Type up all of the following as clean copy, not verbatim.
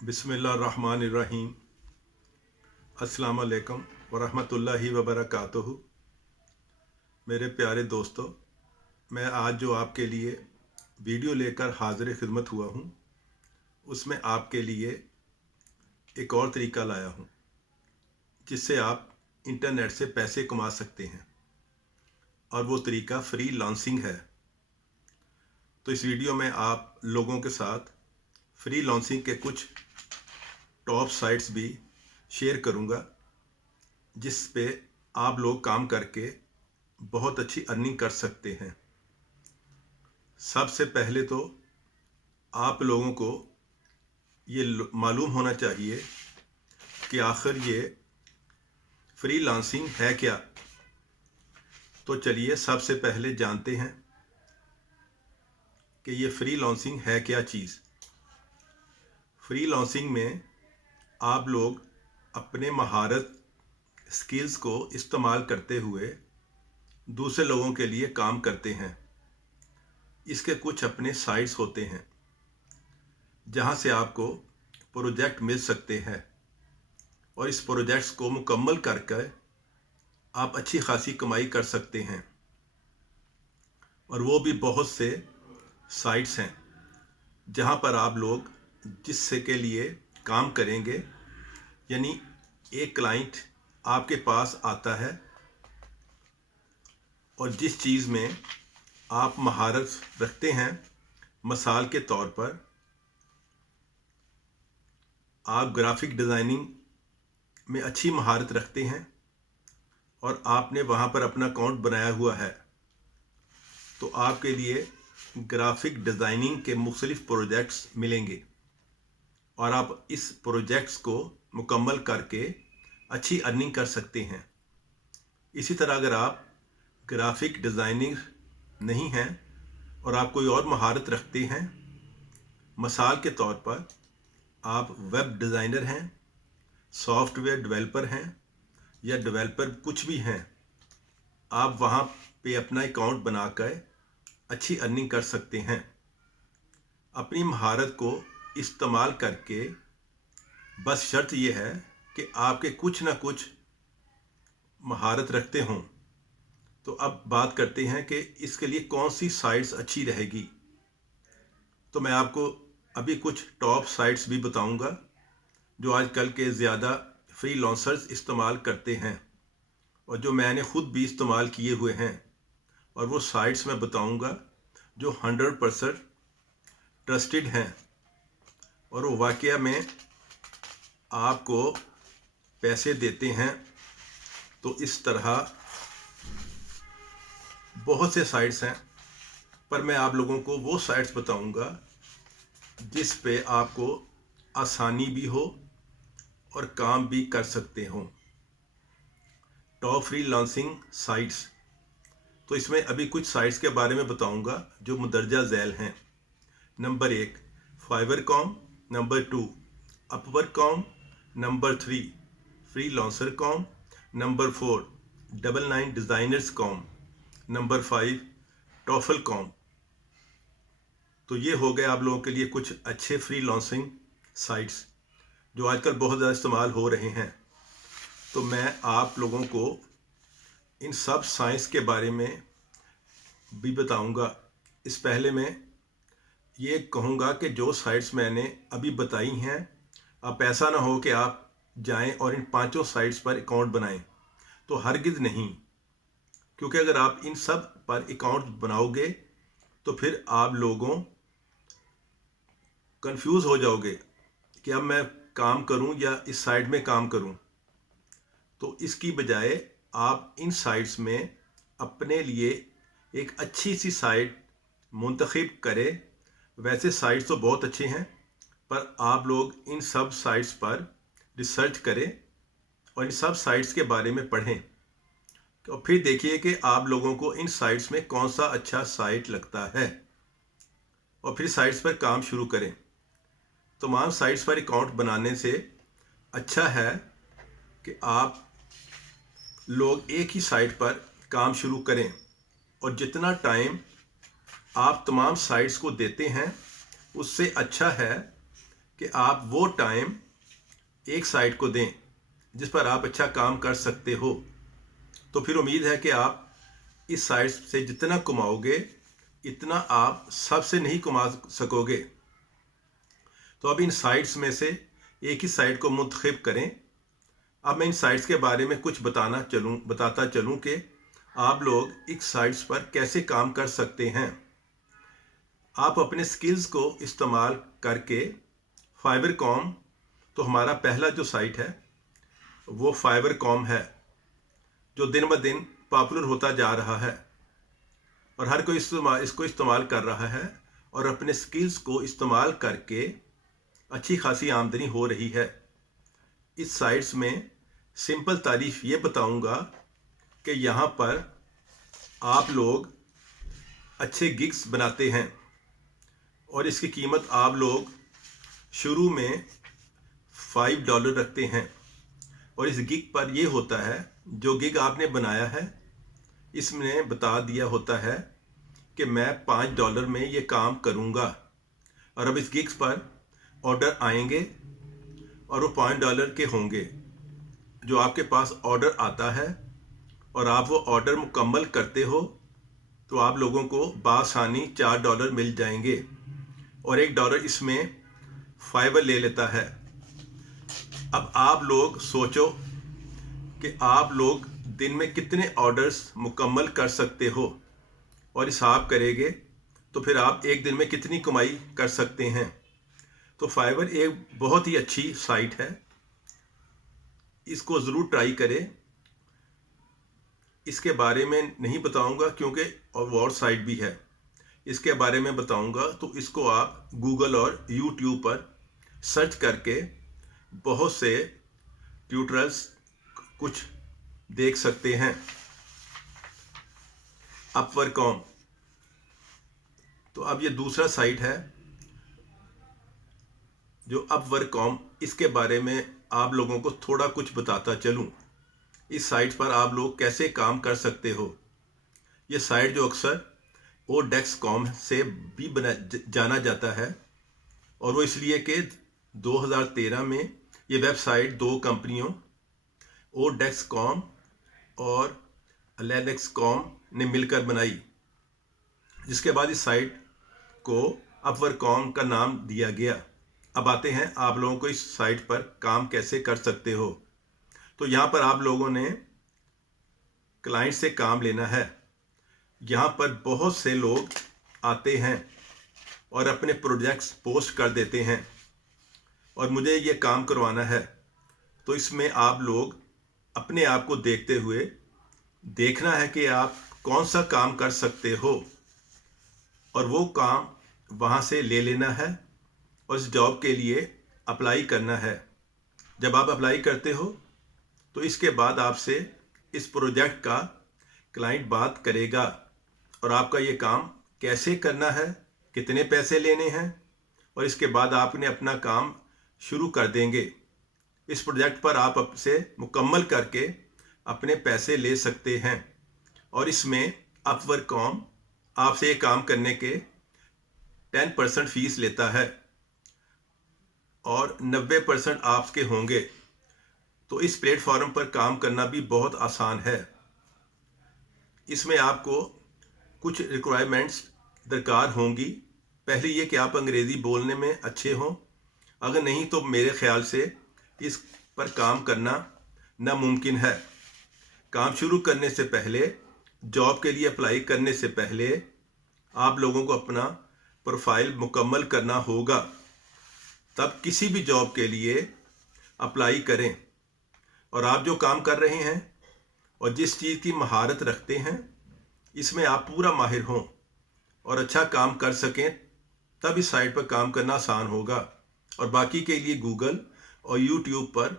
बिस्मिल्लाहिर्रहमानिर्रहीम। अस्सलाम वालेकुम वरहमतुल्लाहि वबरकातुहू। मेरे प्यारे दोस्तों, मैं आज जो आपके लिए वीडियो लेकर हाज़िर खिदमत हुआ हूँ, उसमें आपके लिए एक और तरीका लाया हूँ जिससे आप इंटरनेट से पैसे कमा सकते हैं, और वो तरीका फ्री लांसिंग है। तो इस वीडियो में आप लोगों के साथ फ्री लांसिंग के कुछ टॉप साइट्स भी शेयर करूंगा जिस पे आप लोग काम करके बहुत अच्छी अर्निंग कर सकते हैं। सबसे पहले तो आप लोगों को ये मालूम होना चाहिए कि आखिर ये फ्री लांसिंग है क्या। तो चलिए सबसे पहले जानते हैं कि ये फ्री लांसिंग है क्या चीज़। फ्री लांसिंग में आप लोग अपने महारत स्किल्स को इस्तेमाल करते हुए दूसरे लोगों के लिए काम करते हैं। इसके कुछ अपने साइट्स होते हैं जहां से आपको प्रोजेक्ट मिल सकते हैं, और इस प्रोजेक्ट्स को मुकम्मल करके आप अच्छी खासी कमाई कर सकते हैं। और वो भी बहुत से साइट्स हैं जहां पर आप लोग जिससे के लिए काम करेंगे, यानी एक क्लाइंट आपके पास आता है और जिस चीज़ में आप महारत रखते हैं, मिसाल के तौर पर आप ग्राफिक डिज़ाइनिंग में अच्छी महारत रखते हैं और आपने वहाँ पर अपना अकाउंट बनाया हुआ है, तो आपके लिए ग्राफिक डिज़ाइनिंग के मुख्तलिफ प्रोजेक्ट्स मिलेंगे और आप इस प्रोजेक्ट्स को मुकम्मल करके अच्छी अर्निंग कर सकते हैं। इसी तरह अगर आप ग्राफिक डिज़ाइनिंग नहीं हैं और आप कोई और महारत रखते हैं, मिसाल के तौर पर आप वेब डिज़ाइनर हैं, सॉफ्टवेयर डेवलपर हैं या डेवलपर कुछ भी हैं, आप वहाँ पे अपना अकाउंट बनाकर अच्छी अर्निंग कर सकते हैं। अपनी महारत को इस्तेमाल करके बस शर्त यह है कि आपके कुछ ना कुछ महारत रखते हों। तो अब बात करते हैं कि इसके लिए कौन सी साइट्स अच्छी रहेगी। तो मैं आपको अभी कुछ टॉप साइट्स भी बताऊंगा जो आजकल के ज़्यादा फ्री लॉन्सर्स इस्तेमाल करते हैं और जो मैंने ख़ुद भी इस्तेमाल किए हुए हैं, और वो साइट्स मैं बताऊंगा जो 100% ट्रस्टेड हैं और वो वाकया में आपको पैसे देते हैं। तो इस तरह बहुत से साइट्स हैं, पर मैं आप लोगों को वो साइट्स बताऊंगा जिस पे आपको आसानी भी हो और काम भी कर सकते हो। टॉप फ्री लांसिंग साइट्स, तो इसमें अभी कुछ साइट्स के बारे में बताऊंगा जो मुंदरजा झैल हैं। नंबर 1 फाइवर.com, नंबर 2 अपवर्क.com, नंबर 3 फ्री लांसर.com, नंबर 4 99 डिज़ाइनर्स.com, नंबर 5 टॉफल.com। तो ये हो गए आप लोगों के लिए कुछ अच्छे फ्री लांसिंग साइट्स जो आजकल बहुत ज़्यादा इस्तेमाल हो रहे हैं। तो मैं आप लोगों को इन सब साइट्स के बारे में भी बताऊंगा। इस पहले मैं ये कहूँगा कि जो साइट्स मैंने अभी बताई हैं, अब ऐसा ना हो कि आप जाएं और इन पांचों साइट्स पर अकाउंट बनाएं, तो हरगिज़ नहीं। क्योंकि अगर आप इन सब पर अकाउंट बनाओगे तो फिर आप लोगों कंफ्यूज हो जाओगे कि अब मैं काम करूं या इस साइट में काम करूं। तो इसकी बजाय आप इन साइट्स में अपने लिए एक अच्छी सी साइट मुंतखब करें। वैसे साइट्स तो बहुत अच्छे हैं, पर आप लोग इन सब साइट्स पर रिसर्च करें और इन सब साइट्स के बारे में पढ़ें, और फिर देखिए कि आप लोगों को इन साइट्स में कौन सा अच्छा साइट लगता है, और फिर साइट्स पर काम शुरू करें। तमाम साइट्स पर अकाउंट बनाने से अच्छा है कि आप लोग एक ही साइट पर काम शुरू करें, और जितना टाइम आप तमाम साइट्स को देते हैं उससे अच्छा है कि आप वो टाइम एक साइट को दें जिस पर आप अच्छा काम कर सकते हो, तो फिर उम्मीद है कि आप इस साइट से जितना कमाओगे इतना आप सबसे नहीं कमा सकोगे। तो अब इन साइट्स में से एक ही साइट को मुंतखब करें। अब मैं इन साइट्स के बारे में कुछ बताता चलूं कि आप लोग इस साइट्स पर कैसे काम कर सकते हैं। आप अपने स्किल्स को इस्तेमाल करके फाइवरकॉम, तो हमारा पहला जो साइट है वो फाइवरकॉम है, जो दिन ब दिन पॉपुलर होता जा रहा है और हर कोई इसको इस्तेमाल कर रहा है और अपने स्किल्स को इस्तेमाल करके अच्छी खासी आमदनी हो रही है। इस साइट्स में सिंपल तारीफ ये बताऊंगा कि यहाँ पर आप लोग अच्छे गिग्स बनाते हैं और इसकी कीमत आप लोग शुरू में $5 रखते हैं और इस गिग पर ये होता है, जो गिग आपने बनाया है इसमें बता दिया होता है कि मैं $5 में ये काम करूँगा और अब इस गिग्स पर ऑर्डर आएंगे और वो $5 के होंगे। जो आपके पास ऑर्डर आता है और आप वो ऑर्डर मुकम्मल करते हो तो आप लोगों को बासानी $4 मिल जाएंगे और $1 इसमें फाइवर ले लेता है। अब आप लोग सोचो कि आप लोग दिन में कितने ऑर्डर्स मुकम्मल कर सकते हो और हिसाब करेंगे तो फिर आप एक दिन में कितनी कमाई कर सकते हैं। तो फाइवर एक बहुत ही अच्छी साइट है, इसको ज़रूर ट्राई करें। इसके बारे में नहीं बताऊंगा क्योंकि और साइट भी है, इसके बारे में बताऊंगा तो इसको आप गूगल और यूट्यूब पर सर्च करके बहुत से ट्यूटोरियल्स कुछ देख सकते हैं। अपवर्कॉम, तो अब ये दूसरा साइट है जो अपवर्कॉम, इसके बारे में आप लोगों को थोड़ा कुछ बताता चलूं। इस साइट पर आप लोग कैसे काम कर सकते हो। ये साइट जो अक्सर ODEX.com से भी जाना जाता है और वो इसलिए कि 2013 में ये वेबसाइट दो कंपनियों ODEX.com और Lennox.com ने मिलकर बनाई, जिसके बाद इस साइट को अपवर्कॉम का नाम दिया गया। अब आते हैं आप लोगों को इस साइट पर काम कैसे कर सकते हो। तो यहाँ पर आप लोगों ने क्लाइंट से काम लेना है। यहाँ पर बहुत से लोग आते हैं और अपने प्रोजेक्ट्स पोस्ट कर देते हैं और मुझे ये काम करवाना है। तो इसमें आप लोग अपने आप को देखते हुए देखना है कि आप कौन सा काम कर सकते हो और वो काम वहाँ से ले लेना है और इस जॉब के लिए अप्लाई करना है। जब आप अप्लाई करते हो तो इसके बाद आपसे इस प्रोजेक्ट का क्लाइंट बात करेगा और आपका ये काम कैसे करना है, कितने पैसे लेने हैं और इसके बाद आपने अपना काम शुरू कर देंगे। इस प्रोजेक्ट पर आप आपसे मुकम्मल करके अपने पैसे ले सकते हैं और इसमें अपवर्कॉम आपसे ये काम करने के 10% फीस लेता है और 90% आपके होंगे। तो इस प्लेटफॉर्म पर काम करना भी बहुत आसान है। इसमें आपको कुछ रिक्वायरमेंट्स दरकार होंगी। पहले ये कि आप अंग्रेज़ी बोलने में अच्छे हों, अगर नहीं तो मेरे ख्याल से इस पर काम करना नामुमकिन है। काम शुरू करने से पहले, जॉब के लिए अप्लाई करने से पहले आप लोगों को अपना प्रोफाइल मुकम्मल करना होगा, तब किसी भी जॉब के लिए अप्लाई करें। और आप जो काम कर रहे हैं और जिस चीज़ की महारत रखते हैं इसमें आप पूरा माहिर हों और अच्छा काम कर सकें, तब इस साइट पर काम करना आसान होगा। और बाकी के लिए गूगल और यूट्यूब पर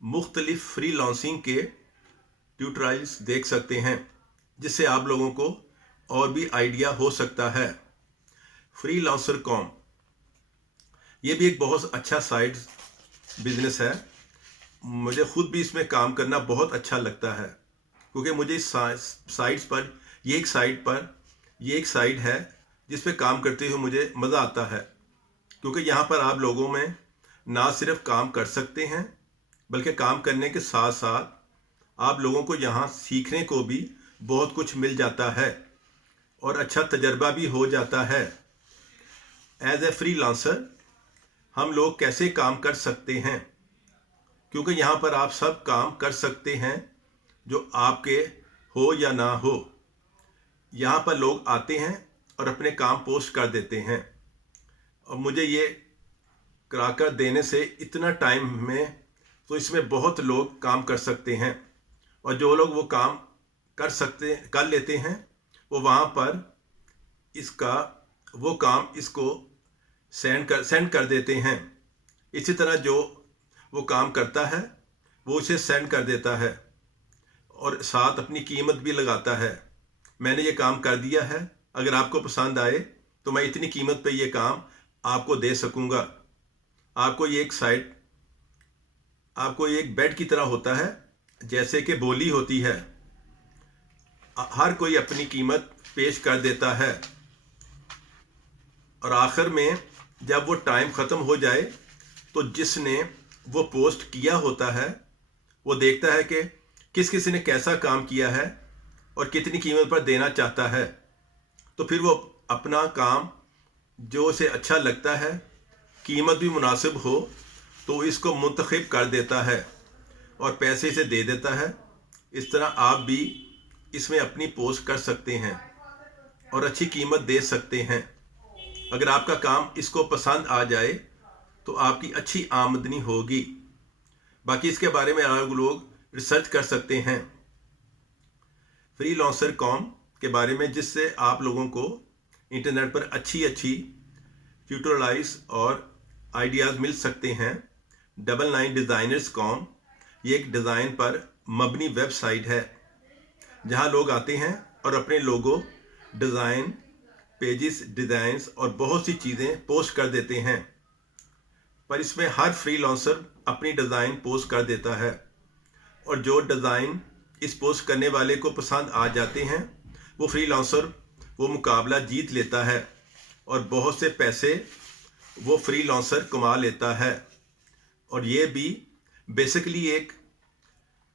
मुख्तलिफ फ्रीलांसिंग के ट्यूटोरियल्स देख सकते हैं, जिससे आप लोगों को और भी आइडिया हो सकता है। फ्रीलांसर.com, ये भी एक बहुत अच्छा साइट बिजनेस है। मुझे खुद भी इसमें काम करना बहुत अच्छा लगता है क्योंकि मुझे इस साइट्स पर ये एक साइट है जिस पे काम करते हुए मुझे मज़ा आता है, क्योंकि यहाँ पर आप लोगों में ना सिर्फ काम कर सकते हैं बल्कि काम करने के साथ साथ आप लोगों को यहाँ सीखने को भी बहुत कुछ मिल जाता है और अच्छा तजर्बा भी हो जाता है। एज ए फ्रीलांसर हम लोग कैसे काम कर सकते हैं, क्योंकि यहाँ पर आप सब काम कर सकते हैं जो आपके हो या ना हो। यहाँ पर लोग आते हैं और अपने काम पोस्ट कर देते हैं और मुझे ये कराकर देने से इतना टाइम में, तो इसमें बहुत लोग काम कर सकते हैं और जो लोग वो काम कर लेते हैं वो वहाँ पर वो काम इसको सेंड कर देते हैं। इसी तरह जो वो काम करता है वो उसे सेंड कर देता है और साथ अपनी कीमत भी लगाता है। मैंने ये काम कर दिया है, अगर आपको पसंद आए तो मैं इतनी कीमत पे ये काम आपको दे सकूँगा। आपको ये एक बेड की तरह होता है, जैसे कि बोली होती है। हर कोई अपनी कीमत पेश कर देता है और आखिर में जब वो टाइम ख़त्म हो जाए तो जिसने वो पोस्ट किया होता है वो देखता है कि किसी ने कैसा काम किया है और कितनी कीमत पर देना चाहता है, तो फिर वो अपना काम जो उसे अच्छा लगता है, कीमत भी मुनासिब हो, तो इसको मुंतखब कर देता है और पैसे से दे देता है। इस तरह आप भी इसमें अपनी पोस्ट कर सकते हैं और अच्छी कीमत दे सकते हैं। अगर आपका काम इसको पसंद आ जाए तो आपकी अच्छी आमदनी होगी। बाकी इसके बारे में आप लोग रिसर्च कर सकते हैं freelancer.com के बारे में, जिससे आप लोगों को इंटरनेट पर अच्छी ट्यूटोरियल्स और आइडियाज़ मिल सकते हैं। 99designers.com ये एक डिज़ाइन पर मबनी वेबसाइट है जहां लोग आते हैं और अपने लोगो, डिज़ाइन, पेजेस, डिज़ाइंस और बहुत सी चीज़ें पोस्ट कर देते हैं। पर इसमें हर फ्रीलांसर अपनी डिज़ाइन पोस्ट कर देता है और जो डिज़ाइन इस पोस्ट करने वाले को पसंद आ जाते हैं वो फ्रीलांसर वो मुकाबला जीत लेता है और बहुत से पैसे वो फ्रीलांसर कमा लेता है। और ये भी बेसिकली एक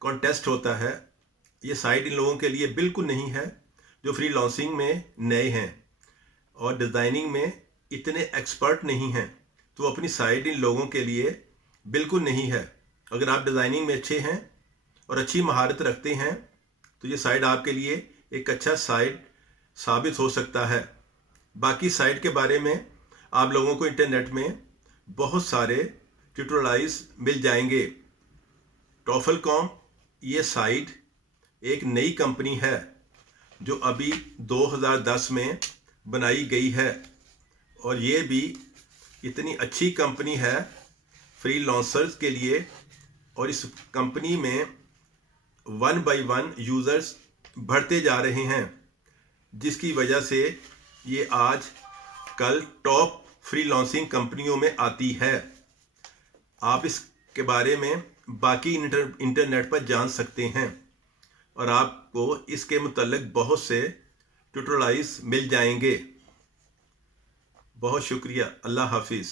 कॉन्टेस्ट होता है। ये साइट इन लोगों के लिए बिल्कुल नहीं है जो फ्रीलांसिंग में नए हैं और डिज़ाइनिंग में इतने एक्सपर्ट नहीं हैं, तो अपनी साइट इन लोगों के लिए बिल्कुल नहीं है। अगर आप डिज़ाइनिंग में अच्छे हैं और अच्छी महारत रखते हैं तो ये साइट आपके लिए एक अच्छा साइट साबित हो सकता है। बाकी साइट के बारे में आप लोगों को इंटरनेट में बहुत सारे ट्यूटोरियल्स मिल जाएंगे। TOEFL.com ये साइट एक नई कंपनी है जो अभी 2010 में बनाई गई है और ये भी इतनी अच्छी कंपनी है फ्रीलांसर्स के लिए और इस कंपनी में 1 by 1 यूज़र्स बढ़ते जा रहे हैं, जिसकी वजह से ये आज कल टॉप फ्रीलांसिंग कंपनियों में आती है। आप इसके बारे में बाकी इंटरनेट पर जान सकते हैं और आपको इसके मुतल्लिक बहुत से ट्यूटोरियल्स मिल जाएंगे। बहुत शुक्रिया। अल्लाह हाफिज़।